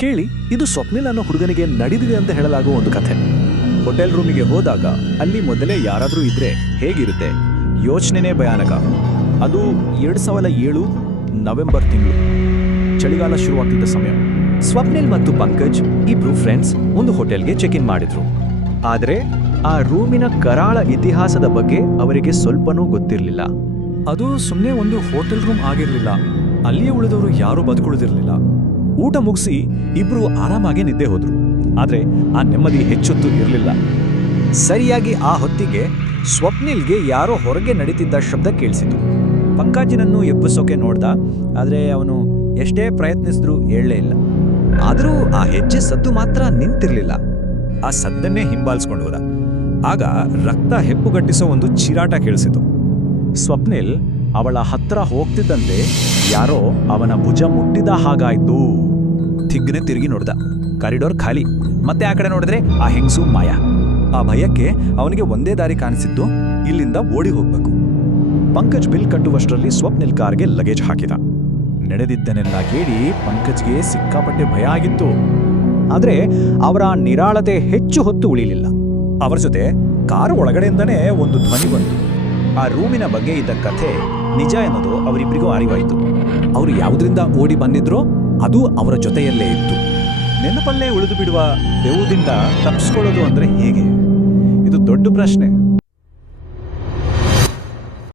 ಕೇಳಿ, ಇದು ಸ್ವಪ್ನಿಲ್ ಅನ್ನೋ ಹುಡುಗನಿಗೆ ನಡೆದಿದೆ ಅಂತ ಹೇಳಲಾಗುವ ಒಂದು ಕಥೆ. ಹೋಟೆಲ್ ರೂಮಿಗೆ ಹೋದಾಗ ಅಲ್ಲಿ ಮೊದಲೇ ಯಾರಾದರೂ ಇದ್ರೆ ಹೇಗಿರುತ್ತೆ? ಯೋಚನೆನೇ ಭಯಾನಕ. ಅದು 2007 ನವೆಂಬರ್ ತಿಂಗಳು, ಚಳಿಗಾಲ ಶುರುವಾಗ್ತಿದ್ದ ಸಮಯ. ಸ್ವಪ್ನಿಲ್ ಮತ್ತು ಪಂಕಜ್ ಇಬ್ರು ಫ್ರೆಂಡ್ಸ್ ಒಂದು ಹೋಟೆಲ್ಗೆ ಚೆಕ್ ಇನ್ ಮಾಡಿದ್ರು. ಆದರೆ ಆ ರೂಮಿನ ಕರಾಳ ಇತಿಹಾಸದ ಬಗ್ಗೆ ಅವರಿಗೆ ಸ್ವಲ್ಪನೂ ಗೊತ್ತಿರಲಿಲ್ಲ. ಅದು ಸುಮ್ಮನೆ ಒಂದು ಹೋಟೆಲ್ ರೂಮ್ ಆಗಿರಲಿಲ್ಲ. ಅಲ್ಲಿಯೇ ಉಳಿದವರು ಯಾರೂ ಬದುಕುಳಿದಿರಲಿಲ್ಲ. ಊಟ ಮುಗಿಸಿ ಇಬ್ರು ಆರಾಮಾಗಿ ನಿದ್ದೆ ಹೋದ್ರು. ಆದ್ರೆ ಆ ನೆಮ್ಮದಿ ಹೆಚ್ಚೊತ್ತು ಇರಲಿಲ್ಲ. ಸರಿಯಾಗಿ ಆ ಹೊತ್ತಿಗೆ ಸ್ವಪ್ನಿಲ್ಗೆ ಯಾರೋ ಹೊರಗೆ ನಡೀತಿದ್ದ ಶಬ್ದ ಕೇಳಿಸಿತು. ಪಂಕಜನನ್ನು ಎಬ್ಬಿಸೋಕೆ ನೋಡ್ದ, ಆದ್ರೆ ಅವನು ಎಷ್ಟೇ ಪ್ರಯತ್ನಿಸಿದ್ರೂ ಏಳಲೇ ಇಲ್ಲ. ಆದರೂ ಆ ಹೆಜ್ಜೆ ಸದ್ದು ಮಾತ್ರ ನಿಂತಿರ್ಲಿಲ್ಲ. ಆ ಸದ್ದನ್ನೇ ಹಿಂಬಾಲಿಸ್ಕೊಂಡು ಹೋದ. ಆಗ ರಕ್ತ ಹೆಪ್ಪುಗಟ್ಟಿಸೋ ಒಂದು ಚೀರಾಟ ಕೇಳಿಸಿತು. ಸ್ವಪ್ನಿಲ್ ಅವಳ ಹತ್ರ ಹೋಗ್ತಿದ್ದಂತೆ ಯಾರೋ ಅವನ ಭುಜ ಮುಟ್ಟಿದ ಹಾಗಾಯ್ತು. ತಿಗ್ನೆ ತಿರುಗಿ ನೋಡ್ದ. ಕಾರಿಡೋರ್ ಖಾಲಿ. ಮತ್ತೆ ಆ ಕಡೆ ನೋಡಿದ್ರೆ ಆ ಹೆಂಗಸು ಮಾಯ. ಆ ಭಯಕ್ಕೆ ಅವನಿಗೆ ಒಂದೇ ದಾರಿ ಕಾಣಿಸಿದ್ದು, ಇಲ್ಲಿಂದ ಓಡಿ ಹೋಗ್ಬೇಕು. ಪಂಕಜ್ ಬಿಲ್ ಕಟ್ಟುವಷ್ಟರಲ್ಲಿ ಸ್ವಪ್ನಿಲ್ ಕಾರ್ಗೆ ಲಗೇಜ್ ಹಾಕಿದ. ನಡೆದಿದ್ದನ್ನೆಲ್ಲ ಕೇಳಿ ಪಂಕಜ್ಗೆ ಸಿಕ್ಕಾಪಟ್ಟೆ ಭಯ ಆಗಿತ್ತು. ಆದ್ರೆ ಅವರ ನಿರಾಳತೆ ಹೆಚ್ಚು ಹೊತ್ತು ಉಳಿಲಿಲ್ಲ. ಅವರ ಜೊತೆ ಕಾರು ಒಳಗಡೆಯಿಂದನೇ ಒಂದು ಧ್ವನಿ ಬಂತು. ಆ ರೂಮಿನ ಬಗ್ಗೆ ಇದ್ದ ಕಥೆ ನಿಜ ಎನ್ನೋದು ಅವರಿಬ್ಬರಿಗೂ ಅರಿವಾಯಿತು. ಅವರು ಯಾವುದರಿಂದ ಓಡಿ ಬಂದಿದ್ರೋ ಅದು ಅವರ ಜೊತೆಯಲ್ಲೇ ಇತ್ತು. ನೆನಪಲ್ಲೇ ಉಳಿದು ಬಿಡುವ ದೆವ್ವದಿಂದ ತಪ್ಪಿಸ್ಕೊಳ್ಳೋದು ಅಂದ್ರೆ ಹೇಗೆ? ಇದು ದೊಡ್ಡ ಪ್ರಶ್ನೆ.